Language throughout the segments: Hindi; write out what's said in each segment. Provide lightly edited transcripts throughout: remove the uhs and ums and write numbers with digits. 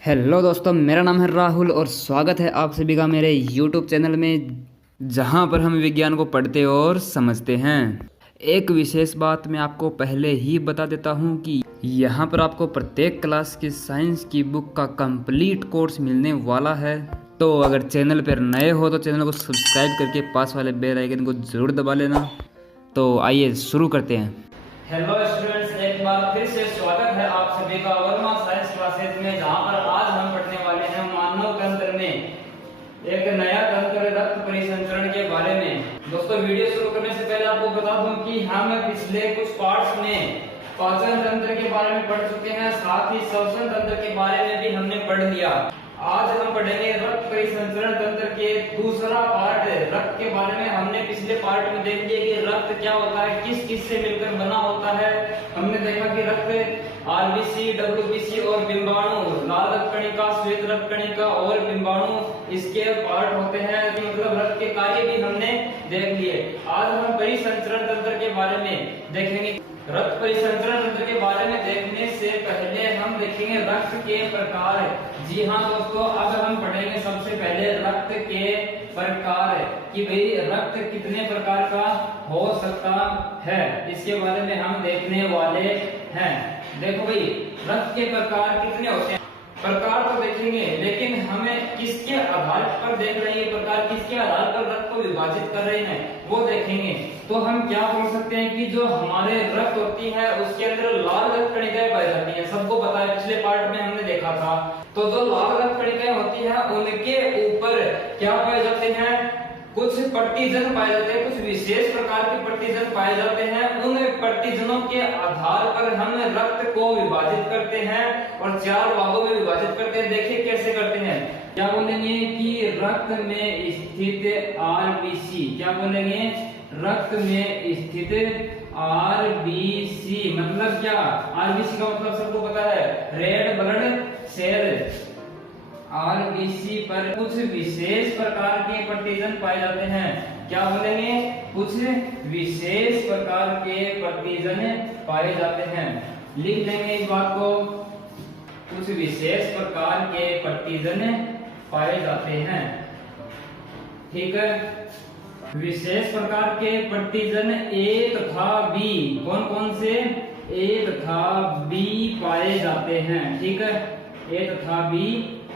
हेलो दोस्तों, मेरा नाम है राहुल और स्वागत है आप सभी का मेरे यूट्यूब चैनल में, जहां पर हम विज्ञान को पढ़ते और समझते हैं। एक विशेष बात मैं आपको पहले ही बता देता हूं कि यहां पर आपको प्रत्येक क्लास की साइंस की बुक का कंप्लीट कोर्स मिलने वाला है। तो अगर चैनल पर नए हो तो चैनल को सब्सक्राइब करके पास वाले बेल आइकन को जरूर दबा लेना। तो आइए शुरू करते हैं। हेलो स्टूडेंट्स, एक बार फिर से स्वागत है आप सभी का वर्मा साइंस क्लासेस में, जहां पर आज हम पढ़ने वाले हैं मानव तंत्र में एक नया तंत्र रक्त परिसंचरण के बारे में। दोस्तों, वीडियो शुरू करने से पहले आपको बता दूं कि हम पिछले कुछ पार्ट्स में पाचन तंत्र के बारे में पढ़ चुके हैं, साथ ही श्वसन तंत्र के बारे में भी हमने पढ़ लिया। आज हम पढ़ेंगे रक्त परिसंचरण तंत्र के दूसरा पार्ट। रक्त के बारे में हमने पिछले पार्ट में देख लिया कि रक्त क्या होता है, किस किस से मिलकर बना होता है। हमने देखा कि रक्त आरबीसी, डब्ल्यूबीसी और बिंबाणु, लाल रक्त कणिका, श्वेत रक्त कणिका और बिंबाणु इसके पार्ट होते हैं। मतलब रक्त के कार्य भी हमने देख लिए। आज हम परिसंचरण तंत्र के बारे में देखेंगे। रक्त परिसंचरण तंत्र के बारे में देखने से पहले हम देखेंगे रक्त के प्रकार। जी हाँ दोस्तों, अब हम पढ़ेंगे सबसे पहले रक्त के प्रकार कि भाई रक्त कितने प्रकार का हो सकता है, इसके बारे में हम देखने वाले हैं। देखो भाई, रक्त के प्रकार कितने होते हैं। प्रकार तो देखेंगे, लेकिन हमें किसके आधार पर देख रहे हैं, प्रकार किसके आधार पर रक्त को विभाजित कर रहे हैं वो देखेंगे। तो हम क्या बोल सकते हैं कि जो हमारे रक्त होती है उसके अंदर लाल रक्त कणिकाएं पाई जाती हैं। सबको पता है, पिछले पार्ट में हमने देखा था। तो जो लाल रक्त कणिकाएं होती है उनके ऊपर क्या पाए जाते हैं, कुछ प्रतिजन पाए जाते हैं, कुछ विशेष प्रकार के प्रतिजन पाए जाते हैं। उन प्रतिजनों के आधार पर हम रक्त को विभाजित करते हैं और 4 भागों में विभाजित करते हैं। देखिए कैसे करते हैं। क्या बोलेंगे कि रक्त में स्थित आरबीसी, क्या बोलेंगे, रक्त में स्थित आरबीसी मतलब क्या, आरबीसी का मतलब सबको पता है, रेड ब्लड सेल। आरबीसी पर कुछ विशेष प्रकार के प्रतिजन पाए जाते हैं। क्या बोलेंगे, कुछ विशेष प्रकार के प्रतिजन पाए जाते हैं। लिख देंगे इस बात को, कुछ विशेष प्रकार के प्रतिजन पाए जाते हैं। ठीक है, विशेष प्रकार के प्रतिजन ए तथा बी, कौन कौन से, ए तथा बी पाए जाते हैं। ठीक है, ए तथा बी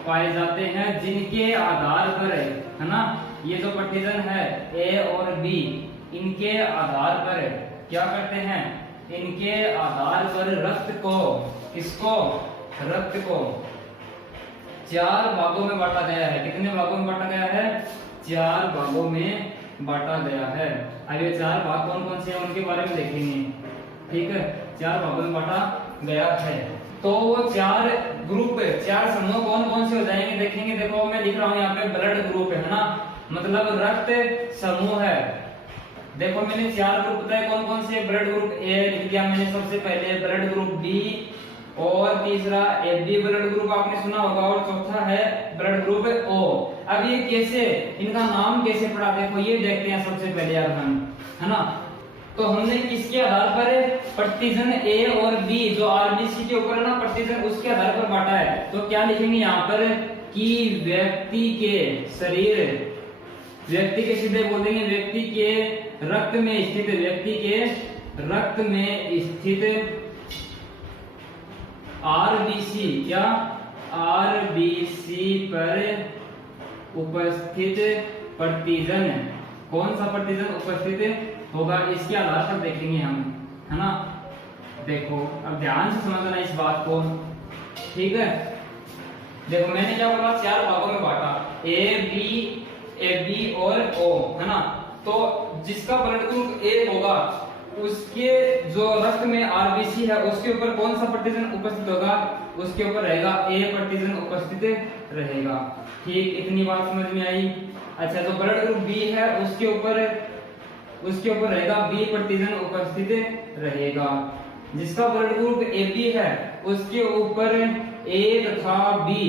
पाए जाते हैं, जिनके आधार पर है ना, ये जो प्रतिजन है ए और बी, इनके आधार पर क्या करते हैं, इनके आधार पर रक्त को, किसको, रक्त को 4 भागों में बांटा गया है। कितने भागों में बांटा गया है, 4 भागों में बांटा गया है। अब ये 4 भाग कौन कौन से हैं उनके बारे में देखेंगे। ठीक है, 4 भागों में बांटा गया है। तो वो 4 ग्रुप, 4 समूह कौन कौन से हो जाएंगे देखेंगे। देखो मैं लिख रहा हूँ यहाँ पे ब्लड ग्रुप है ना, मतलब रक्त समूह है। देखो मैंने 4 ग्रुप बताए कौन कौन से। ब्लड ग्रुप ए लिख दिया मैंने सबसे पहले, ब्लड ग्रुप बी, और तीसरा एबी ब्लड ग्रुप आपने सुना होगा, और चौथा है ब्लड ग्रुप ओ। अब ये कैसे, इनका नाम कैसे पड़ा, देखो ये देखते हैं सबसे पहले यार हम, है ना। तो हमने किसके आधार पर, प्रतिजन ए और बी जो आरबीसी के ऊपर है ना प्रतिजन, उसके आधार पर बांटा है। तो क्या लिखेंगे यहाँ पर कि व्यक्ति के शरीर, व्यक्ति के सीधे बोलेंगे, व्यक्ति के रक्त में स्थित, व्यक्ति के रक्त में स्थित आरबीसी, क्या, आरबीसी पर उपस्थित प्रतिजन, कौन सा प्रतिजन उपस्थित होगा, इसके आधार पर देखेंगे हम, है ना। देखो अब ध्यान से समझना इस बात को। ठीक है, देखो मैंने क्या बोला, 4 भागों में बांटा, ए बी और ओ, है ना। तो जिसका ब्लड ग्रुप ए होगा उसके जो रक्त में आरबीसी है उसके ऊपर कौन सा प्रतिजन उपस्थित होगा, उसके ऊपर रहेगा ए प्रतिजन उपस्थित रहेगा। ठीक, इतनी बात समझ में आई। अच्छा, जो ब्लड ग्रुप बी है उसके ऊपर रहेगा बी प्रतिजन उपस्थित रहेगा। जिसका ब्लड ग्रुप ए बी है उसके ऊपर ए तथा बी,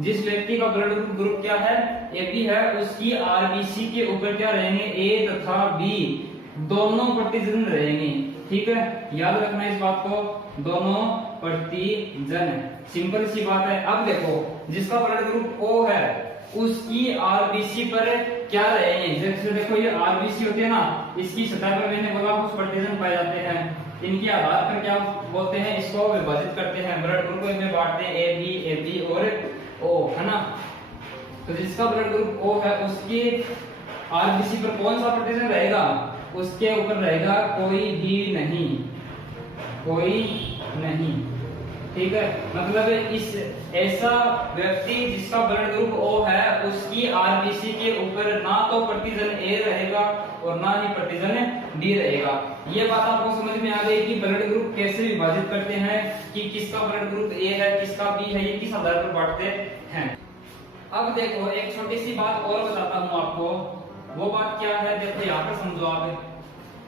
जिस व्यक्ति का ब्लड ग्रुप क्या है, ए बी है, उसकी आरबीसी के ऊपर क्या रहेंगे, ए तथा बी दोनों प्रतिजन रहेंगे। ठीक है, याद रखना इस बात को, दोनों प्रतिजन। सिंपल सी बात है। अब देखो, जिसका ब्लड ग्रुप O है उसकी आरबीसी पर क्या रहेंगे। जैसे देखो ये आरबीसी होती है ना, इसकी सतह पर मैंने बोला कुछ प्रतिजन पाए जाते हैं। इनके आधार पर क्या बोलते हैं, इसको विभाजित करते हैं, ब्लड ग्रुप में बांटते हैं ए बी और O, है ना। तो जिसका ब्लड ग्रुप O है उसकी आरबीसी पर कौन सा प्रतिजन रहेगा, उसके ऊपर रहेगा कोई भी नहीं, कोई नहीं। ठीक है, मतलब इस ऐसा व्यक्ति जिसका ब्लड ग्रुप O है उसकी आरबीसी के ऊपर ना तो प्रतिजन A रहेगा और ना ही प्रतिजन D रहेगा। ये बात आपको समझ में आ गई कि ब्लड ग्रुप कैसे विभाजित करते हैं, कि किसका ब्लड ग्रुप A है किसका B है, ये किस आधार पर बांटते हैं। अब देखो एक छोटी सी बात और बताता हूँ आपको, वो बात क्या है देखो यहाँ पर समझो आप।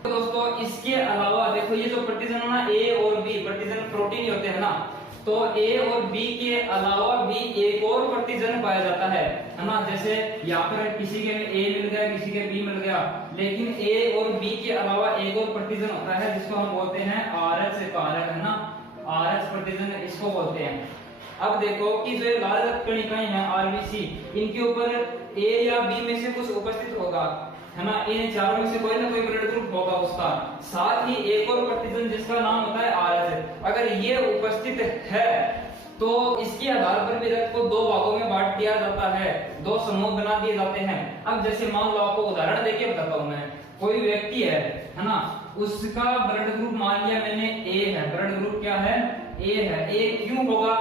तो दोस्तों इसके अलावा देखो ये जो प्रतिजन है ना, A और B प्रतिजन प्रोटीन होते हैं ना, तो A और B के अलावा भी एक और प्रतिजन पाया जाता है ना। जैसे यहाँ पर किसी के A मिल गया, किसी के B मिल गया, लेकिन A और B के अलावा एक और प्रतिजन होता है जिसको हम बोलते हैं RH कारक, है ना, RH प्रतिजन इसको बोलते हैं। अब देखो कि जो लाल रक्त कणिकाएं हैं आरबीसी, इनके ऊपर A या B में से कुछ उपस्थित होगा, है ना, इन चारों में से कोई ना कोई ब्लड ग्रुप होगा उसका। साथ ही एक और प्रतिजन जिसका नाम होता है RH, अगर ये उपस्थित है तो इसके आधार पर भी रक्त को दो भागों में बांट दिया जाता है, दो समूह बना दिए जाते हैं। अब जैसे मान लो आपको उदाहरण देके बताता हूं मैं, कोई व्यक्ति है ना, उसका ब्लड ग्रुप मान लिया मैंने A है, ब्लड ग्रुप क्या है, A है। A क्यों होगा,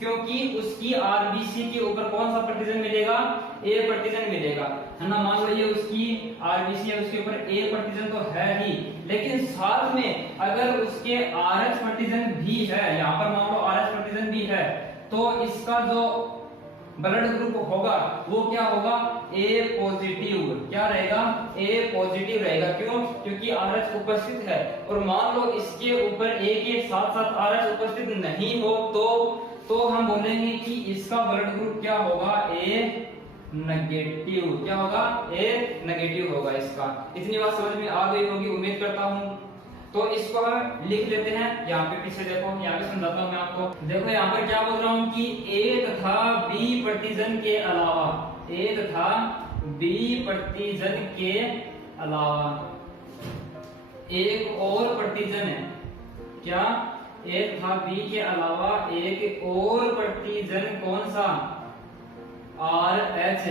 क्योंकि उसकी आरबीसी के ऊपर कौन सा प्रतिजन मिलेगा, A प्रतिजन मिलेगा, है ना। मान लो ये उसकी आरबीसी है, उसके ऊपर A प्रतिजन तो है ही, लेकिन साथ में अगर उसके RH प्रतिजन भी है, यहाँ पर मान लो RH प्रतिजन भी है, तो इसका जो ब्लड ग्रुप होगा वो क्या होगा, A पॉजिटिव। क्या रहेगा, A पॉजिटिव रहेगा। क्यों, क्योंकि RH उपस्थित है। और मान लो इसके ऊपर A के साथ साथ RH उपस्थित नहीं हो तो हम बोलेंगे कि इसका ब्लड ग्रुप क्या होगा, A नेगेटिव। क्या होगा, A नेगेटिव होगा इसका। इतनी बात समझ में आ गई होगी उम्मीद करता हूं। तो इसको हम लिख लेते हैं, यहाँ पे पीछे देखो, यहाँ पे समझाता हूं मैं आपको। देखो यहाँ पर क्या बोल रहा हूँ कि A तथा B प्रतिजन के अलावा, A तथा B प्रतिजन के अलावा एक और प्रतिजन है। क्या, A तथा B के अलावा एक और प्रतिजन कौन सा, RH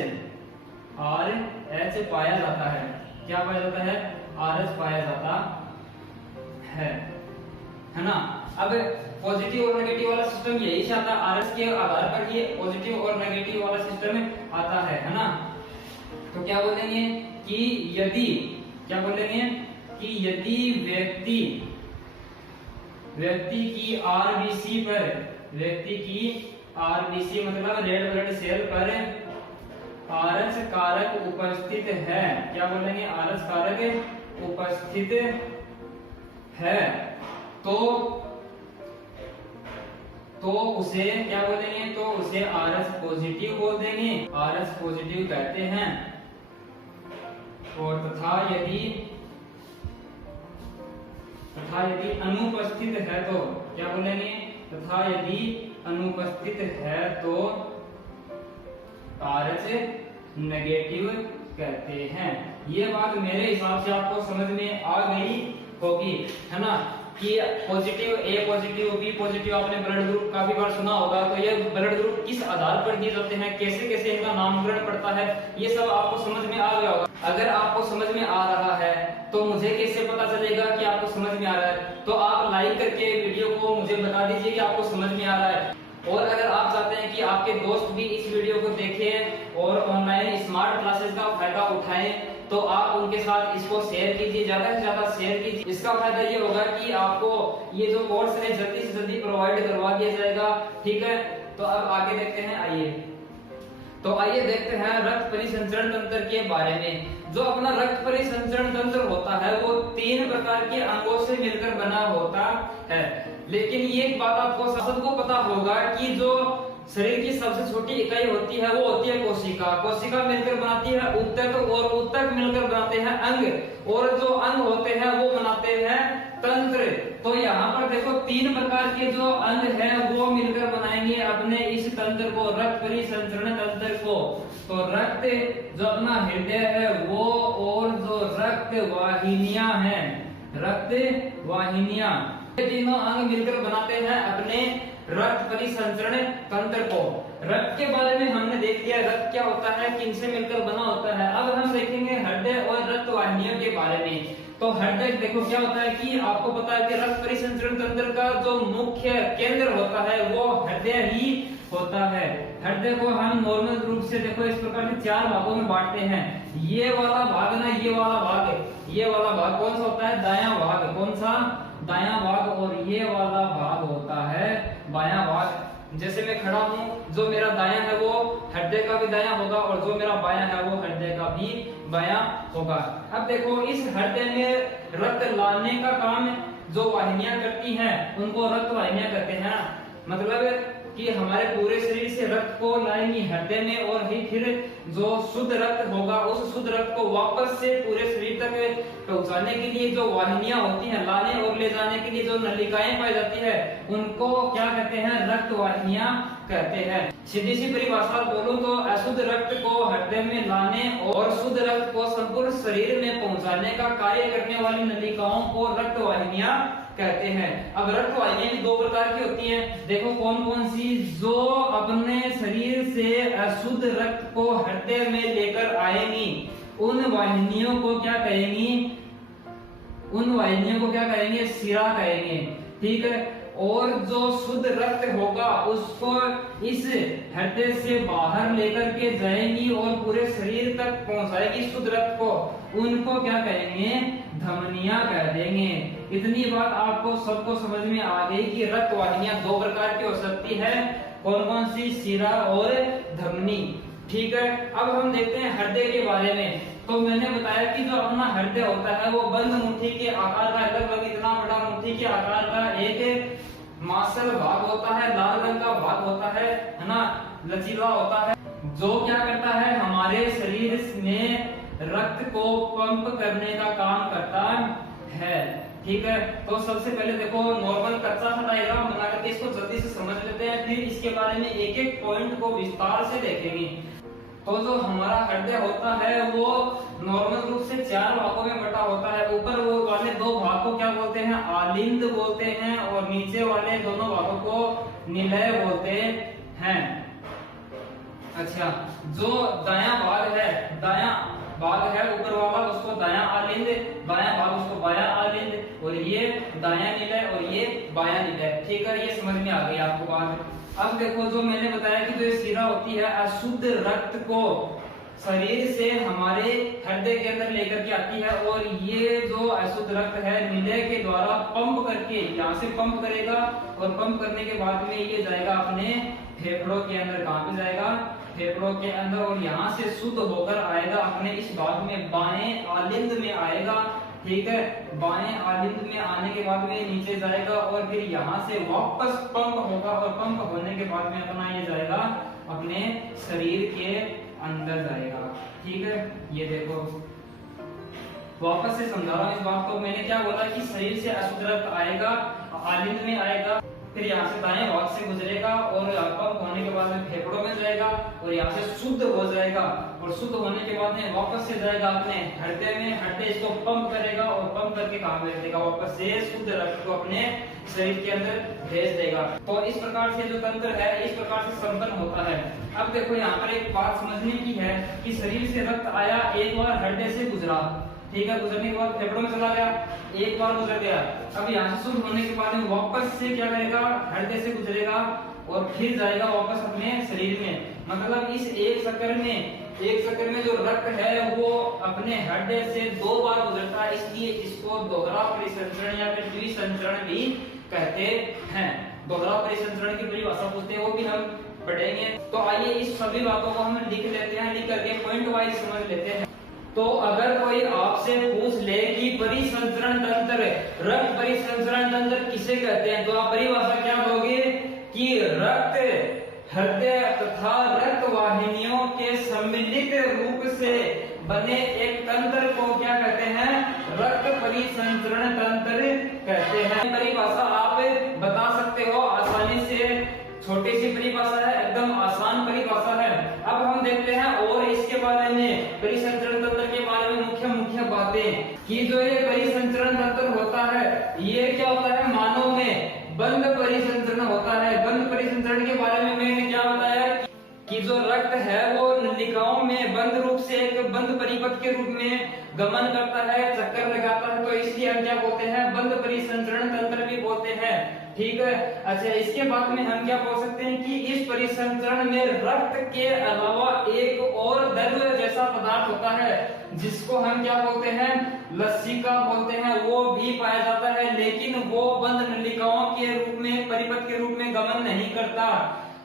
पाया जाता है। क्या पाया जाता है, RH पाया जाता है ना। अब पॉजिटिव और नेगेटिव वाला सिस्टम यही से आता है, RH के आधार पर ये पॉजिटिव और नेगेटिव वाला सिस्टम आता है ना। तो क्या बोलेंगे कि यदि, क्या बोलेंगे कि यदि व्यक्ति की आरबीसी पर, व्यक्ति की आरबीसी मतलब रेड ब्लड सेल पर RH कारक उपस्थित है। क्या बोलेंगे, RH कारक उपस्थित है, तो उसे क्या बोलेंगे, तो उसे RH पॉजिटिव बोल देंगे, RH पॉजिटिव कहते हैं। और तथा यदि अनुपस्थित है तो क्या बोलेंगे, तथा यदि अनुपस्थित है तो RH नेगेटिव कहते हैं। ये बात मेरे हिसाब से आपको समझ में आ गई होगी, है ना, कि positive, A positive, B positive आपने ब्लड ग्रुप काफी बार सुना होगा। तो ये ब्लड ग्रुप किस आधार पर दिए जाते हैं, कैसे कैसे इनका नामकरण पड़ता है, ये सब आपको समझ में आ गया होगा। अगर आपको समझ में आ रहा है तो मुझे कैसे पता चलेगा कि आपको समझ में आ रहा है, तो आप लाइक करके वीडियो को मुझे बता दीजिए कि आपको समझ में आ रहा है। और अगर आप चाहते हैं कि आपके दोस्त भी इस वीडियो को देखें और ऑनलाइन स्मार्ट क्लासेस का फायदा उठाएं, तो आप उनके साथ इसको शेयर कीजिए, ज्यादा से ज्यादा शेयर कीजिए। इसका फायदा ये होगा कि आपको ये जो कोर्स है जल्दी से जल्दी प्रोवाइड करवा दिया जाएगा। ठीक है, तो अब आगे देखते हैं, आइए देखते हैं रक्त परिसंचरण तंत्र के बारे में। जो अपना रक्त परिसंचरण तंत्र होता है वो 3 प्रकार के अंगों से मिलकर बना होता है। लेकिन ये एक बात आपको सबको पता होगा कि जो शरीर की सबसे छोटी इकाई होती है वो होती है कोशिका। कोशिका मिलकर बनाती है ऊतक, और ऊतक मिलकर बनाते हैं अंग, और जो अंग होते हैं वो बनाते हैं तंत्र। तो यहाँ पर देखो 3 प्रकार के जो अंग हैं वो मिलकर बनाएंगे अपने इस तंत्र को, रक्त परिसंचरण तंत्र को। तो रक्त जो अपना हृदय है वो, और जो रक्त वाहिनियां हैं, रक्त वाहिनियां, ये तीनों अंग मिलकर बनाते हैं अपने रक्त परिसंचरण तंत्र को। रक्त के बारे में हमने देख लिया रक्त क्या होता है, किनसे मिलकर बना होता है। अब हम देखेंगे हृदय और रक्त वाहिनियों के बारे में। तो हृदय देखो क्या होता है कि आपको पता है कि रक्त परिसंचरण तंत्र का जो मुख्य केंद्र होता है वो हृदय ही होता है। हृदय को हम नॉर्मल रूप से देखो इस प्रकार से 4 भागों में बांटते हैं। ये वाला भाग ना, ये वाला भाग, ये वाला भाग कौन सा होता है, दायां भाग। कौन सा, दायां भाग। और ये वाला भाग होता है बायां भाग। जैसे मैं खड़ा हूं, जो मेरा दायां है वो हृदय का भी दायां होगा, और जो मेरा बायां है वो हृदय का भी बायां होगा। अब देखो इस हृदय में रक्त लाने का काम जो वाहिनियां करती हैं उनको रक्त वाहिनियां कहते हैं। मतलब कि हमारे पूरे शरीर से रक्त को लाएंगी हृदय में, और ही फिर जो शुद्ध रक्त होगा उस शुद्ध रक्त को वापस से पूरे शरीर तक पहुंचाने के लिए जो वाहिनियां होती हैं, लाने और ले जाने के लिए जो नलिकाएं पाई जाती है उनको क्या कहते हैं, रक्त वाहिनियां कहते हैं। सीधी सी परिभाषा बोलूं तो अशुद्ध रक्त को हृदय में लाने और शुद्ध रक्त को संपूर्ण शरीर में पहुंचाने का कार्य करने वाली नलिकाओं को रक्त वाहिनियां कहते हैं। अब रक्त वाहिनियां भी 2 प्रकार की होती हैं। देखो कौन कौन सी, जो अपने शरीर से अशुद्ध रक्त को हृदय में लेकर आएंगी उन वाहिनियों को क्या कहेंगी, उन वाहिनियों को क्या कहेंगे, शिरा कहेंगे। ठीक है। और जो शुद्ध रक्त होगा उसको इस हृदय से बाहर लेकर के जाएंगी और पूरे शरीर तक पहुंचाएगी शुद्ध रक्त को, उनको क्या कहेंगे, धमनियां कह देंगे। इतनी बात आपको सबको समझ में आ गई कि रक्त वाहिनियां 2 प्रकार की हो सकती है। कौन कौन सी, शिरा और धमनी। ठीक है। अब हम देखते हैं हृदय के बारे में। तो मैंने बताया कि जो अपना हृदय होता है वो बंद मुट्ठी के आकार का, लगभग इतना बड़ा मुट्ठी के आकार का एक मांसल भाग होता है, लाल रंग का भाग होता है ना, लचीला होता है, जो क्या करता है, हमारे शरीर में रक्त को पंप करने का काम करता है। ठीक है। तो सबसे पहले देखो नॉर्मल कच्चा सा डायग्राम बना करके इसको जल्दी से समझ लेते हैं, फिर इसके बारे में एक एक पॉइंट को विस्तार से देखेंगे। तो जो हमारा हृदय होता है वो नॉर्मल रूप से 4 भागों में बटा होता है। ऊपर वो वाले 2 भाग को क्या बोलते हैं, आलिंद बोलते हैं, और नीचे वाले दोनों भागों को निलय बोलते हैं। अच्छा, जो दायां भाग है, दायां भाग है ऊपर वाला, उसको दायां आलिंद, बायां भाग उसको बायां आलिंद, और ये दायां निलय और ये बायां निलय। ठीक है, ये समझ में आ गई आपको बात। अब देखो जो मैंने बताया कि जो शिरा होती है अशुद्ध रक्त को शरीर से हमारे हृदय के अंदर लेकर के आती है, और ये जो अशुद्ध रक्त है निलय के द्वारा पंप करके यहाँ से पंप करेगा, और पंप करने के बाद में ये जाएगा अपने फेफड़ों के अंदर। कहाँ पे जाएगा, फेफड़ों के अंदर, और यहाँ से शुद्ध होकर आएगा अपने इस भाग में, बाएं आलिंद में आएगा। ठीक है। बाएं आलिंद में आने के बाद में नीचे जाएगा, और फिर यहाँ से वापस पंप होगा, और पंप होने के बाद में अपना ये जाएगा अपने शरीर के अंदर जाएगा। ठीक है। ये देखो वापस से समझा रहा हूँ इस बात को। मैंने क्या बोला कि शरीर से अशुद्ध रक्त आएगा, आलिंद में आएगा, फिर यहाँ से दाएं भाग से गुजरेगा, और पंप होने के बाद में फेफड़ों में जाएगा, और यहाँ से शुद्ध हो जाएगा, और शुद्ध होने के बाद में वापस से जाएगा अपने हृदय में। हृदय इसको पंप करेगा, और पंप करके काम भेज देगा, वापस से शुद्ध रक्त को अपने शरीर के अंदर भेज देगा। तो इस प्रकार से जो तंत्र है इस प्रकार से संपन्न होता है। अब देखो यहाँ पर एक बात समझने की है कि शरीर से रक्त आया, एक बार हृदय से गुजरा, ठीक है, गुजरने के बाद फेफड़ों में चला गया, एक बार गुजर गया। अब यहाँ से शुद्ध होने के बाद में वापस से क्या करेगा, हृदय से गुजरेगा, और फिर जाएगा वापस अपने शरीर में। मतलब इस एक चक्कर में जो रक्त है वो अपने हृदय से 2 बार गुजरता है, इसलिए इसको दोहरा परिसंचरण या फिर द्विसंचरण भी कहते हैं। दोहरा परिसंचरण की परिभाषा पूछते हैं, वो भी हम पढ़ेंगे। तो आइए इस सभी बातों को हम लिख लेते हैं, लिख करके पॉइंट वाइज समझ लेते हैं। तो अगर कोई आपसे पूछ ले कि परिसंचरण तंत्र, रक्त परिसंचरण तंत्र किसे कहते हैं, तो आप परिभाषा क्या दोगे कि रक्त हृदय तथा रक्त वाहिनियों के सम्मिलित रूप से बने एक तंत्र को क्या कहते हैं? रक्त परिसंचरण तंत्र कहते हैं। परिभाषा आप बता सकते हो आसानी से, छोटी सी परिभाषा है, एकदम आसान परिभाषा है। अब हम देखते हैं और इसके बारे में, परिसंचरण तंत्र के बारे में मुख्य मुख्य बातें कि जो ये परिसंचरण तंत्र होता है ये क्या होता है? मानव में बंद परिसंचरण होता है। बंद परिसंचरण के बारे में मैंने क्या बताया कि जो रक्त है वो नलिकाओं में बंद रूप से एक बंद परिपथ के रूप में गमन करता है, चक्कर लगाता है, तो इसलिए हम क्या बोलते हैं? बंद परिसंचरण तंत्र भी बोलते हैं। ठीक है। अच्छा, इसके बाद में हम क्या बोल सकते हैं कि इस परिसंचरण में रक्त के अलावा एक और द्रव जैसा पदार्थ होता है जिसको हम क्या बोलते हैं? लसिका बोलते हैं, वो भी पाया जाता है, लेकिन वो बंद नलिकाओं के रूप में, परिपथ के रूप में गमन नहीं करता,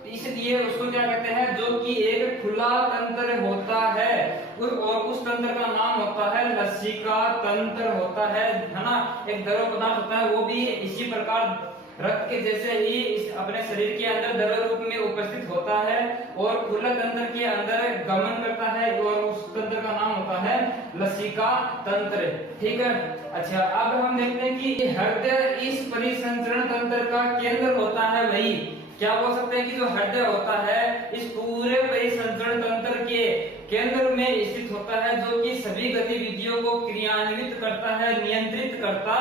इसलिए उसको क्या कहते हैं? जो कि एक खुला तंत्र होता है और उस तंत्र का नाम होता है लसिका तंत्र होता है ना। एक द्रव पदार्थ होता है, वो भी इसी प्रकार रक्त के जैसे ही इस अपने शरीर के अंदर द्रव रूप में उपस्थित होता है और खुला तंत्र के अंदर गमन करता है और उस तंत्र का नाम होता है लसिका तंत्र। ठीक है। अच्छा, अब हम देखते हैं कि हृदय इस परिसंचरण तंत्र का केंद्र होता है। वही क्या बोल सकते हैं कि जो हृदय होता है इस पूरे परिसंचरण तंत्र के केंद्र में स्थित होता है, जो कि सभी गतिविधियों को क्रियान्वित करता है, नियंत्रित करता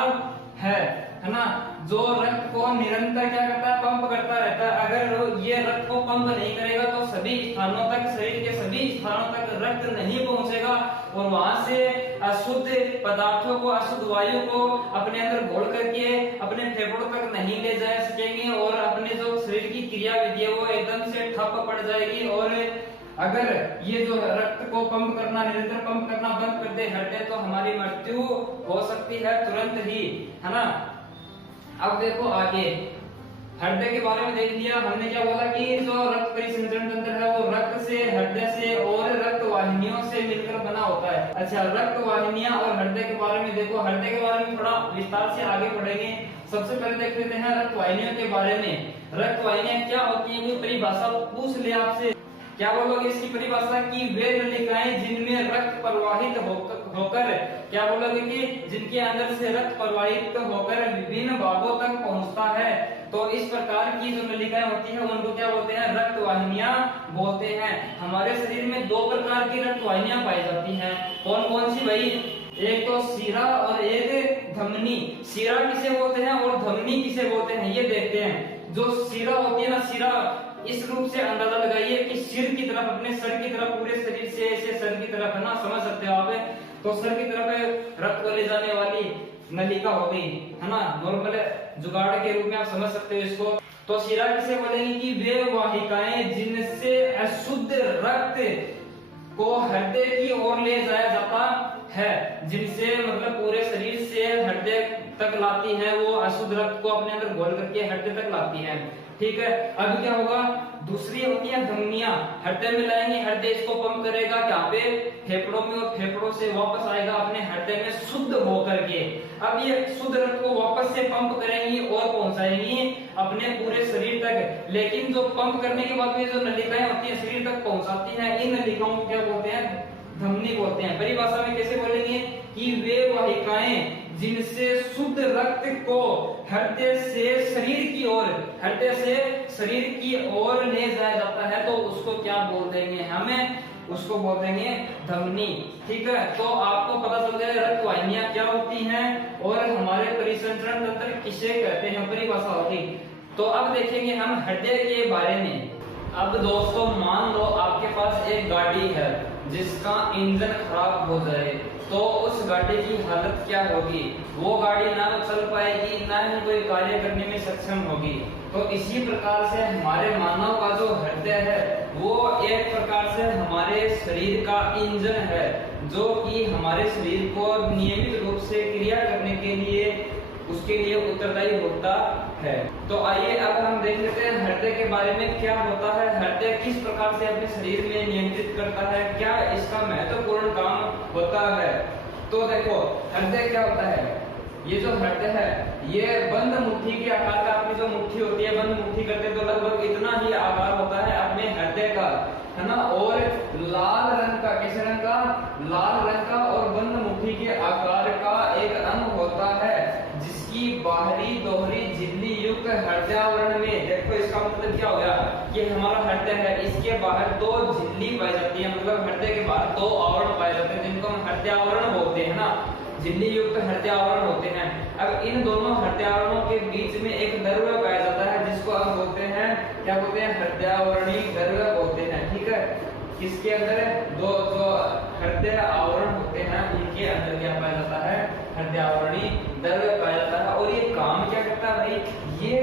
है ना। जो रक्त को निरंतर क्या करता है? पंप करता रहता है। अगर ये रक्त को पंप नहीं करेगा तो सभी स्थानों तक, शरीर के सभी स्थानों तक रक्त नहीं पहुंचेगा और वहां से अशुद्ध पदार्थों को, अशुद्ध वायु को अपने अंदर घोल करके अपने फेफड़ों तक नहीं ले जा सकेंगे और अपने जो शरीर की क्रियाविधि है वो एकदम से ठप पड़ जाएगी। और अगर ये जो रक्त को पंप करना, निरंतर पंप करना बंद कर दे हृदय, तो हमारी मृत्यु हो सकती है तुरंत ही, है ना। अब देखो आगे, हृदय के बारे में देख लिया हमने। क्या बोला कि जो रक्त परिसंचरण तंत्र है वो रक्त से, हृदय से और रक्त वाहिनियों से मिलकर बना होता है। अच्छा, रक्त वाहिनियां और हृदय के बारे में देखो। हृदय के बारे में थोड़ा विस्तार से आगे पढ़ेंगे। सबसे पहले देख लेते हैं रक्त वाहिनियों के बारे में। रक्त वाहिनियां क्या होती है, वो परिभाषा पूछ ले आपसे। क्या बोलोगे इसकी परिभाषा? की वे नलिकाएं जिनमें रक्त प्रवाहित होकर क्या बोलोगे कि जिनके अंदर से रक्त प्रवाहित होकर विभिन्न भागों तक पहुंचता है, तो इस प्रकार की जो नलिकाएं होती है उनको क्या बोलते हैं? रक्त वाहिनियां बोलते हैं। हमारे शरीर में दो प्रकार की रक्त वाहिनियां पाई जाती हैं। कौन कौन सी भाई? एक तो शिरा और एक धमनी। शिरा किसे बोलते हैं और धमनी किसे बोलते हैं ये देखते हैं। जो शिरा होती है ना, शिरा इस रूप से अंदाजा लगाइए कि सिर की तरफ, अपने सर की तरफ, पूरे शरीर से ऐसे सर की तरफ, है ना, समझ सकते हो आप। तो सर की तरफ रक्त को ले जाने वाली नलिका हो गई, है ना, नॉर्मल जुगाड़ के रूप में आप समझ सकते हो इसको। तो शिरा किसे बोलेंगे कि वे वाहिकाएं जिनसे अशुद्ध रक्त को हृदय की ओर ले जाया जाता है, जिनसे मतलब पूरे शरीर से हृदय तक लाती है, वो अशुद्ध रक्त को अपने अंदर घोल करके हृदय तक लाती है। ठीक है। अब क्या होगा? दूसरी होती है धमनियां, हृदय में लाएंगे, हृदय इसको पंप करेगा क्या पे? फेफड़ों में, और फेफड़ों से वापस आएगा अपने हृदय में शुद्ध होकर के। अब ये शुद्ध रक्त को वापस से पंप करेंगी और पहुंचाएंगी अपने पूरे शरीर तक। लेकिन जो पंप करने के बाद में जो नलिकाएं होती है शरीर तक पहुंचाती है, इन नलिकाओं को क्या बोलते हैं? धमनी बोलते हैं। परिभाषा में कैसे बोलेंगे कि वे वाहिकाएं जिनसे शुद्ध रक्त को हृदय से शरीर की ओर, हृदय से शरीर की ओर ले जाया जाता है, तो उसको क्या बोल देंगे? हमें उसको बोल देंगे धमनी। ठीक है। तो आपको पता चल गया रक्त वाहिनियां क्या होती हैं और हमारे परिसंचरण तंत्र किसे कहते हैं, परिभाषा होगी। तो अब देखेंगे हम हृदय के बारे में। अब दोस्तों मान लो आपके पास एक गाड़ी है जिसका इंजन खराब हो जाए, तो उस गाड़ी की हालत क्या होगी? वो गाड़ी ना तो चल पाएगी, ना ही कोई कार्य करने में सक्षम होगी। तो इसी प्रकार से हमारे मानव का जो हृदय है वो एक प्रकार से हमारे शरीर का इंजन है, जो कि हमारे शरीर को नियमित रूप से क्रिया करने के लिए, उसके लिए उत्तरदायी होता है। तो आइए अब हम देख लेते हैं हृदय के बारे में क्या होता है, हृदय किस प्रकार से अपने शरीर में नियंत्रित करता है, क्या इसका महत्वपूर्ण काम होता है। तो देखो हृदय क्या होता है? ये जो हृदय है ये बंद मुट्ठी के आकार का, आपकी जो मुट्ठी होती है बंद मुट्ठी करते हैं तो लगभग इतना ही आकार होता है अपने हृदय का, है ना। और लाल रंग का, किस रंग का, लाल रंग का और बंद मुट्ठी के आकार का एक अंग होता है जिसकी बाहरी दोहरी झिल्ली युक्त हृदयावरण में, देखो इसका मतलब क्या हो गया कि हमारा हृदय है, इसके बाहर दो झिल्ली पाई जाती है, मतलब हृदय के बाहर दो आवरण पाए जाते हैं जिनको हम हृदयावरण बोलते हैं ना, झिल्ली युक्त हृदयावरण होते हैं। अब इन दोनों हृदयावरणों के बीच में एक द्रव्य पाया जाता है जिसको हम बोलते हैं, क्या बोलते हैं, हृदयावरणीय द्रव्य बोलते हैं, ठीक है। किसके अंदर, दो जो हृदय आवरण होते हैं उनके अंदर क्या पाया जाता है, हृदयावरणीय द्रव्य पाया जाता है। और ये काम क्या करता है भाई, ये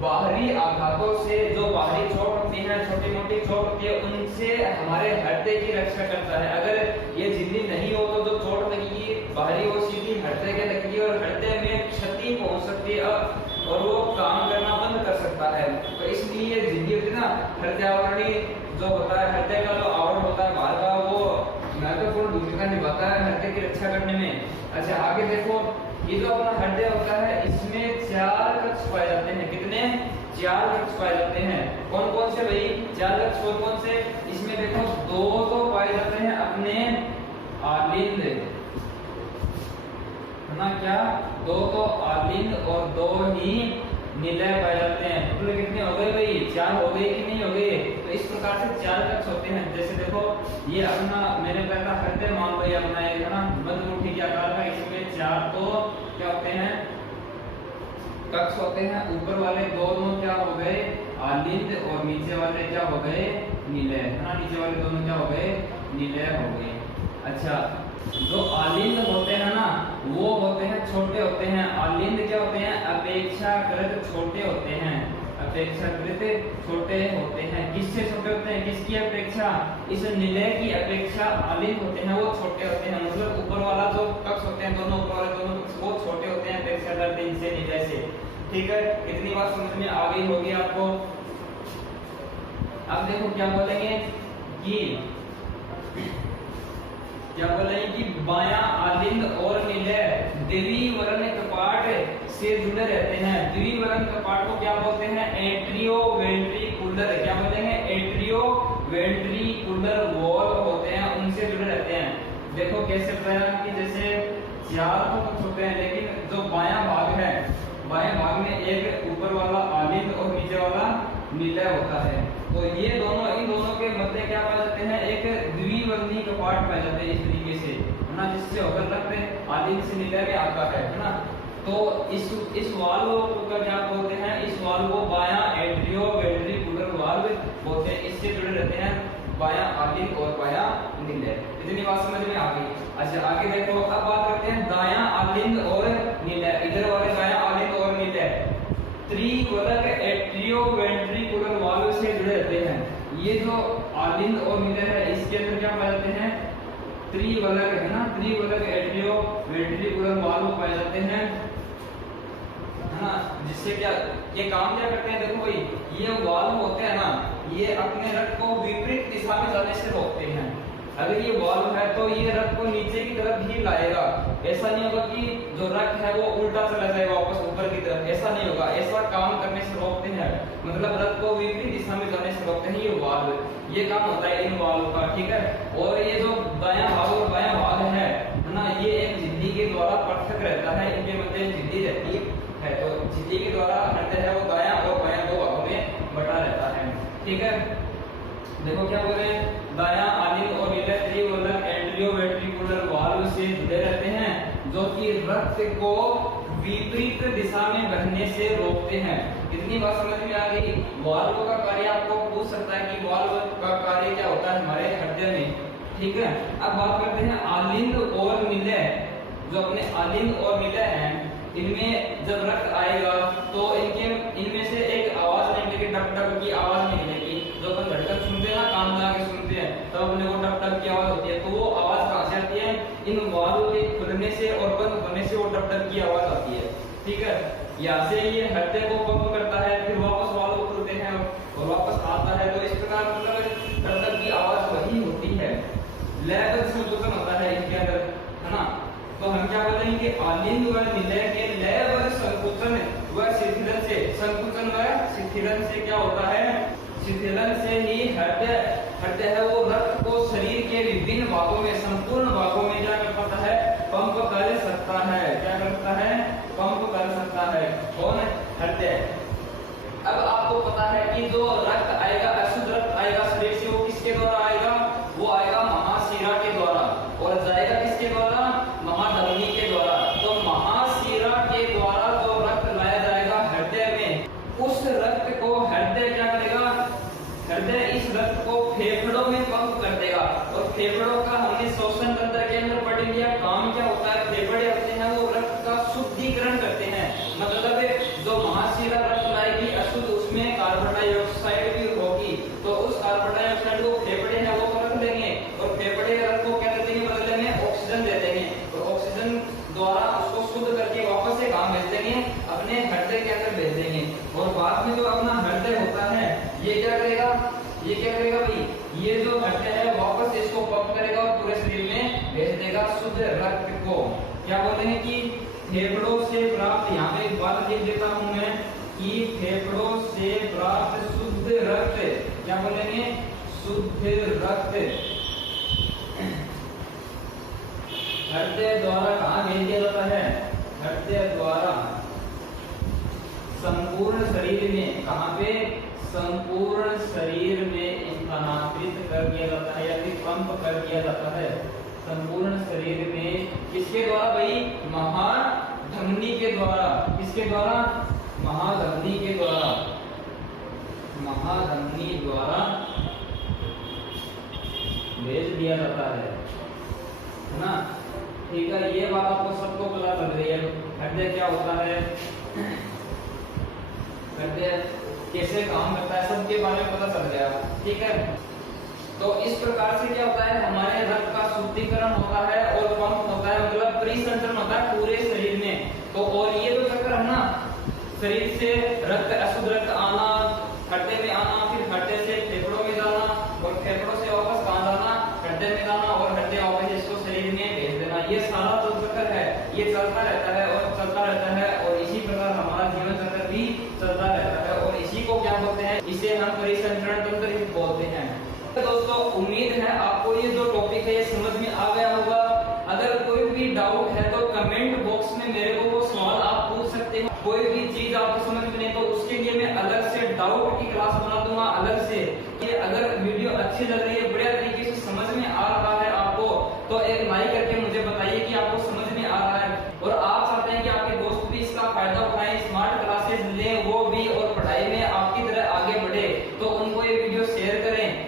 बाहरी आघातों से, जो बाहरी चोट होती है, छोटी मोटी चोट होती है, उनसे हमारे हृदय की रक्षा करता है। अगर ये झिल्ली नहीं हो तो जो चोट लगेगी बाहरी वो सीधी हृदय के लगेगी और हृदय में क्षति पहुंच सकती है और वो काम करना बंद कर सकता है। तो इसलिए ये झिल्ली होती है ना, हृदयावरणीय जो होता है, हृदय का जो आवरण होता है बाहर का, वो महत्वपूर्ण भूमिका निभाता है हृदय की रक्षा करने में। अच्छा आगे देखो, ये जो अपना हृदय होता है इसमें 4 कक्ष पाए जाते हैं, कितने, 4 कक्ष पाए जाते हैं। कौन कौन से भाई, 4 कक्ष कौन कौन से, इसमें देखो 2 तो पाए जाते हैं अपने आलिंद, है ना, क्या, 2 तो आलिंद और 2 ही निलय पाए जाते हैं। मतलब कितने हो गए भाई, 4 हो गए कि नहीं हो गए। तो इस प्रकार से 4 कक्ष होते हैं। जैसे देखो ये अपना मैंने पहला हृदय मान भाई अपना एक, है ना, बंद मुट्ठी के आकार का, इसमें 4 तो क्या होते हैं, कक्ष होते हैं। ऊपर वाले दोनों क्या हो गए, आलिंद, और नीचे वाले क्या हो गए, निलय, है ना, नीचे वाले दोनों क्या हो गए, निलय हो गए। अच्छा जो आलिंद होते हैं ना वो होते हैं छोटे होते हैं। आलिंद क्या होते हैं, अपेक्षाकृत छोटे होते हैं, अपेक्षाकृत छोटे होते हैं। किससे छोटे होते हैं, किसकी अपेक्षा, इस निलय की अपेक्षा आलिंद होते हैं वो छोटे होते हैं। मतलब ऊपर वाला जो कक्ष होते हैं, दोनों ऊपर वाले दोनों कक्ष वो छोटे होते हैं अपेक्षाकृत इनसे, निलय से, ठीक है। इतनी बात समझ में आ गई होगी आपको। अब देखो क्या बोलेंगे कि क्या बोलेंगे कि बायां आलिंद और निलय द्विवरण कपाट से जुड़े रहते हैं। द्विवरण कपाट को क्या बोलते हैं, एट्रियो वेंट्रिकुलर, क्या बोलेंगे, एट्रियो वेंट्रिकुलर वॉल होते हैं, उनसे जुड़े रहते हैं। देखो कैसे बताया कि जैसे 4 तो कक्ष होते हैं लेकिन जो बायां भाग है, बाएं भाग में एक ऊपर वाला आलिंद और नीचे वाला निलय होता है। तो ये दोनों, इन दोनों के मध्य क्या पाए जाते हैं, एक द्विवर्णीय कपाट पाए जाते हैं इस तरीके से, है ना, जिससे होकर रक्त आलिंद से निलय में आता है ना। तो इस वाल्व को क्या बोलते हैं, इस वाल्व को बायां एट्रियो वेंट्रिकुलर वाल्व बोलते हैं। इससे जुड़े रहते हैं बायां आलिंद और बायां निलय। इतनी बात समझ में आ गई। अच्छा आगे देखो, अब बात करते हैं दायां आलिंद और निलय। इधर वाले दायां आलिंद और निलय त्रिवलक एट्रियो वेंट्रिकुलर वाल्व से जुड़े रहते हैं। ये जो आलिंद और निलय है इसके अंदर क्या पाए जाते हैं, त्रिवलक, है ना, त्रिवलक एट्रियो वेंट्रिकुलर वाल्व पाए जाते हैं, है ना। जिससे क्या, ये काम क्या करते हैं, देखो भाई ये वाल्व होते हैं ना, ये अपने रक्त को विपरीत दिशा में जाने से रोकते हैं। अगर ये वाल्व है तो ये रक्त को नीचे की तरफ ही लाएगा। ऐसा नहीं होगा कि जो रक्त है वो उल्टा चला जाएगा वापस ऊपर की तरफ, ऐसा नहीं होगा। ऐसा काम करने से रोकते हैं, मतलब रक्त को विपरीत दिशा में जाने से रोकते हैं ये वाल्व। ये काम होता है इन वाल्व का, ठीक है। और ये जो दायां भाग और बायां भाग है ना, ये एक झिल्ली के द्वारा पृथक रहता है, इनके मध्य झिल्ली रहती है। तो झिल्ली के द्वारा हृदय है वो दायां और बायां दो भागों में बटा रहता है, ठीक है। देखो क्या बोल रहे हैं, दायां आलिंद और निलय त्रिवलक एट्रियो वेंट्रिकुलर वाल्व से जुड़े रहते हैं जो कि रक्त को विपरीत दिशा में बहने से रोकते हैं। इतनी बात समझ में आ गई। वाल्व का कार्य आपको पूछ सकता है कि वाल्व का कार्य क्या होता है हमारे हृदय में, ठीक है। अब बात करते हैं आलिंद और निलय। जो अपने आलिंद और निलय हैं इनमें जब रक्त आएगा तो इनमें से एक आवाज निकलेगी, टप टप की आवाज निकलेगी। जो अपन धड़कन सुनते हैं ना, कान लगा के सुनते हैं, तब अपने को टप टप की आवाज होती है। तो वो आवाज कहां से आती है, इन वाल्व के खुलने से और बंद होने से वो टप टप की आवाज आती है, ठीक है। यहाँ से ये हृदय को पंप करता है, फिर वापस वाल्व खुलते हैं और वापस आता है। तो इस प्रकार मतलब टप टप की आवाज वही होती है, लयबद्ध संकोचन होता है इनके अंदर, है ना। तो हम क्या बोलेंगे कि आलिंद व निलय के लय व संकुचन व शिथिलन से, संकुचन व शिथिलन से क्या होता है, शिथिलन से ही हृदय है वो रक्त को शरीर के विभिन्न भागों में, संपूर्ण भागों में क्या कर पाता है, पंप कर सकता है। क्या करता है, पंप कर सकता है। कौन, हृदय। अब आपको पता है कि जो रक्त आएगा, अशुद्ध रक्त आएगा शरीर से, वो किसके द्वारा आएगा, वो आएगा महाशिरा के द्वारा, और जाएगा किसके द्वारा, महाधमनी के द्वारा। तो महाशिरा के द्वारा जो रक्त लाया जाएगा हृदय में, उस रक्त को हृदय क्या करेगा, हृदय इस रक्त को फेफड़ों में पंप कर देगा। और फेफड़ों का हमने श्वसन तंत्र के अंदर पढ़ लिया, काम क्या होता है, फेफड़े होते हैं वो रक्त का शुद्धिकरण करते हैं। मतलब जो महाशिरा रक्त लाएगी अशुद्ध, उसमें कार्बन डाइऑक्साइड भी होगी, तो उस कार्बन डाइऑक्साइड को फेफड़े हैं वो रख देंगे, और फेफड़े रक्त को क्या कर देंगे, बदले में ऑक्सीजन दे देंगे, और ऑक्सीजन द्वारा उसको शुद्ध करके वापस से काम भेज देंगे, अपने हृदय के अंदर भेज देंगे। और बाद में जो अपना हृदय होता है, ये क्या करेगा, ये क्या करेगा भाई, ये जो हृदय है वापस इसको पंप करेगा और पूरे शरीर में भेज देगा शुद्ध रक्त को। क्या बोलेंगे कि फेफड़ों से प्राप्त, यहाँ पे एक बात लिख देता हूं मैं, कि फेफड़ों से प्राप्त शुद्ध रक्त, क्या बोलेंगे, शुद्ध रक्त हृदय द्वारा कहाँ भेज दिया जाता है, हृदय द्वारा संपूर्ण शरीर में, कहाँ पे, संपूर्ण शरीर में स्थानांतरित कर दिया जाता है, या फिर पंप कर दिया जाता है संपूर्ण शरीर में। किसके द्वारा भाई, महाधमनी के द्वारा। किसके द्वारा, महाधमनी के द्वारा, महाधमनी द्वारा भेज दिया जाता है ना। ठीक है, ये बात आपको सबको पता लग रही है, हृदय क्या होता है, हृदय कैसे काम करता है, सबके बारे में पता चल गया। ठीक है, तो इस प्रकार से क्या होता है, हमारे रक्त का शुद्धिकरण होता है और पंप होता है, मतलब परिसंचरण होता है पूरे शरीर में। तो और ये जो चक्र है ना, शरीर से रक्त, अशुद्ध रक्त आना, हृदय में आना, फिर हृदय से फेफड़ों में जाना, और फेफड़ों से वापस कहाँ जाना, हृदय में जाना, और हृदय वापस इसको शरीर में भेज देना, ये सारा जो चक्र है ये चलता रहता है और चलता रहता है। और इसी प्रकार हमारा जीवन चक्र भी चलता रहता है, और इसी को क्या बोलते हैं, इसे हम परिसंचरण तंत्र बोलते हैं। दोस्तों, उम्मीद है आपको ये जो टॉपिक है ये समझ में आ गया होगा। अगर कोई भी डाउट है तो कमेंट बॉक्स में मेरे को वो सवाल आप पूछ सकते हैं। कोई भी चीज आपको समझ में नहीं तो उसके लिए मैं अलग से डाउट की क्लास बना दूंगा अलग से। ये अगर वीडियो अच्छी लग रही है, बढ़िया तरीके से समझ में आ रहा है आपको, तो एक लाइक करके मुझे बताइए कि आपको समझ में आ रहा है। और आप चाहते हैं कि आपके दोस्त भी इसका फायदा उठाएं, स्मार्ट क्लासेस लें वो भी, और पढ़ाई में आपकी तरह आगे बढ़े, तो उनको ये वीडियो शेयर करें।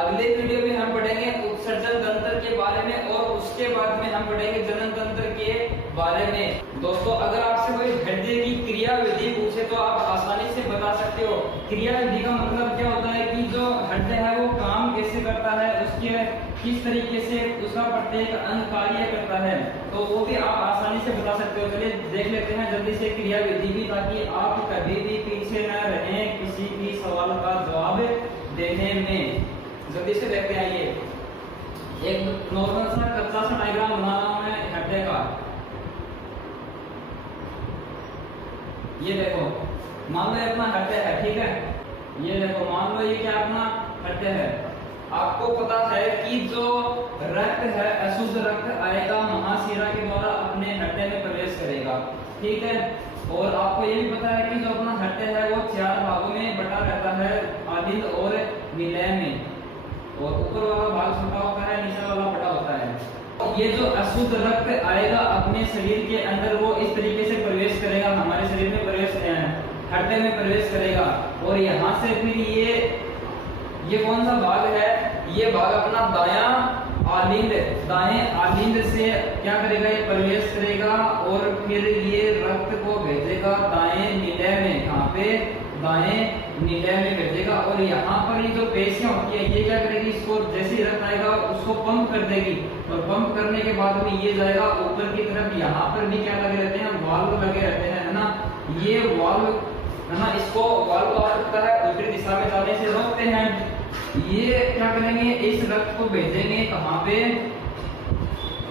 अगले वीडियो में हम पढ़ेंगे उत्सर्जन तंत्र के बारे में, और उसके बाद में हम पढ़ेंगे जनन तंत्र के बारे में। दोस्तों, अगर आपसे कोई हृदय की क्रिया विधि पूछे तो आप आसानी से बता सकते हो। क्रिया विधि का मतलब क्या होता है कि जो हृदय है वो काम कैसे करता है, उसके किस तरीके से उसका प्रत्येक अंग कार्य करता है, तो वो भी आप आसानी से बता सकते हो। चलिए देख लेते हैं जल्दी से क्रिया विधि भी, ताकि आप कभी भी पीछे न रहें किसी भी सवाल का जवाब देने में। जल्दी से देखते हैं। ये एक नॉर्मल सा कच्चा सा डायग्राम बना रहा हूं मैं हृदय का। ये देखो, मान लो अपना हृदय है, ठीक है, ये देखो मान लो ये क्या अपना हृदय है। आपको पता है कि जो रक्त है, अशुद्ध रक्त आएगा महाशिरा के द्वारा अपने हृदय में प्रवेश करेगा, ठीक है। और आपको ये भी पता है कि जो अपना हृदय है वो 4 भागों में बटा रहता है, आदिल और विलय में, और ऊपर वाला भाग छोटा होता है, नीचे वाला बड़ा होता है। ये जो अशुद्ध रक्त आएगा अपने शरीर के अंदर वो इस तरीके से प्रवेश करेगा, हमारे शरीर में प्रवेश, हृदय में प्रवेश करेगा। और यहाँ से फिर ये कौन सा भाग है, ये भाग अपना दाएं आलिंद से क्या करेगा, ये प्रवेश करेगा, और फिर ये रक्त को भेजेगा दाएं निलय में। कहाँ पे, दाएं निलय में भेजेगा। और यहाँ पर ये जो पेशियां होती है ये क्या करेगी, इसको जैसे ही रक्त आएगा उसको पंप कर देगी, और पंप करने के बाद में ये जाएगा ऊपर की तरफ। यहाँ पर भी क्या लगे रहते हैं, वाल्व लगे रहते हैं, है ना। ये वाल्व है ना, इसको वाल्व आवश्यकता है उल्टी दिशा में जाने से रोकते हैं। ये क्या करेंगे, इस रक्त को भेजेंगे कहाँ पे,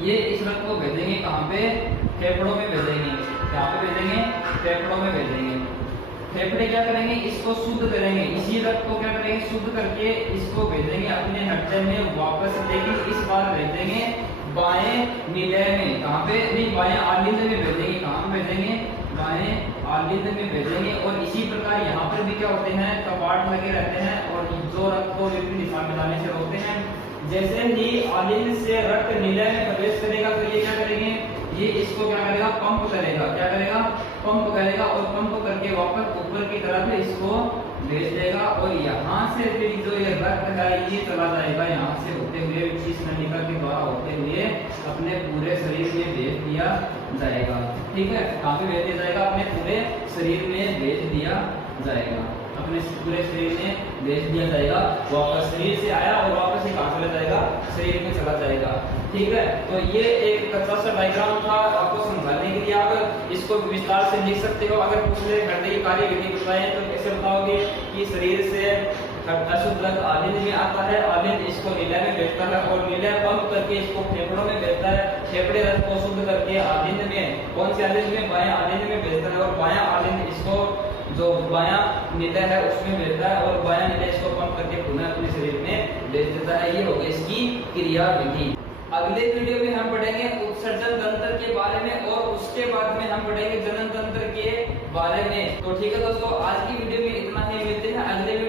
ये इस रक्त को भेजेंगे कहाँ पे, फेफड़ों में भेजेंगे। कहाँ पे भेजेंगे, फेफड़ों में भेजेंगे। फेफड़े क्या करेंगे, इसको शुद्ध करेंगे, इसी रक्त को क्या करेंगे, शुद्ध करके इसको भेजेंगे अपने हृदय में वापस। लेकिन इस बार भेजेंगे बाएं निलय में। कहाँ पे, नहीं बाएं आलिंद में भेजेंगे। कहाँ भेजेंगे, बाएं आलिंद में भेजेंगे। और इसी प्रकार यहाँ पर भी क्या होते हैं, कपाट लगे रहते हैं और जो रक्त को विपरीत दिशा में जाने से रोकते हैं। जैसे ही आलिंद से रक्त निलय में प्रवेश करेगा तो ये क्या करेंगे, ये इसको क्या करेगा, पंप करेगा। क्या करेगा, पंप करेगा। और पंप करके वापस ऊपर की तरफ इसको भेज देगा। और यहाँ से फिर जो ये रक्त है ये चला जाएगा, यहाँ से होते हुए विशेष नलिका के द्वारा होते हुए अपने पूरे शरीर में भेज दिया जाएगा। ठीक है, कहाँ पे भेज दिया जाएगा, अपने पूरे शरीर में भेज दिया जाएगा। अपने पूरे शरीर में भेज दिया जाएगा। वापस शरीर से आया और वापस ही कहाँ चला जाएगा, शरीर में चला जाएगा। ठीक है, तो ये एक कच्चा सा डायग्राम था आपको समझाने के लिए। आप इसको विस्तार से लिख सकते हो। अगर पूछे हृदय की कार्य विधि बताएं तो कैसे बताओगे कि शरीर से अशुद्ध रक्त आलिंद में आता है, आलिंद इसको निलय में भेजता है और निलय पंप करके इसको फेफड़ों में भेजता है, फेफड़े रक्त को शुद्ध करके आलिंद में, कौन से आलिंद में, बायां आलिंद में भेजता है। और बायां आलिंद इसको जो बायां निलय है उसमें भेजता है और बायां निलय इसको पंप करके पुनः अपने शरीर में भेज देता है। ये हो गई इसकी क्रिया विधि। अगले वीडियो में हम पढ़ेंगे उत्सर्जन तंत्र के बारे में और उसके बाद में हम पढ़ेंगे जनन तंत्र के बारे में। तो ठीक है दोस्तों, आज की वीडियो में इतना ही, मिलते हैं अगले वीडियो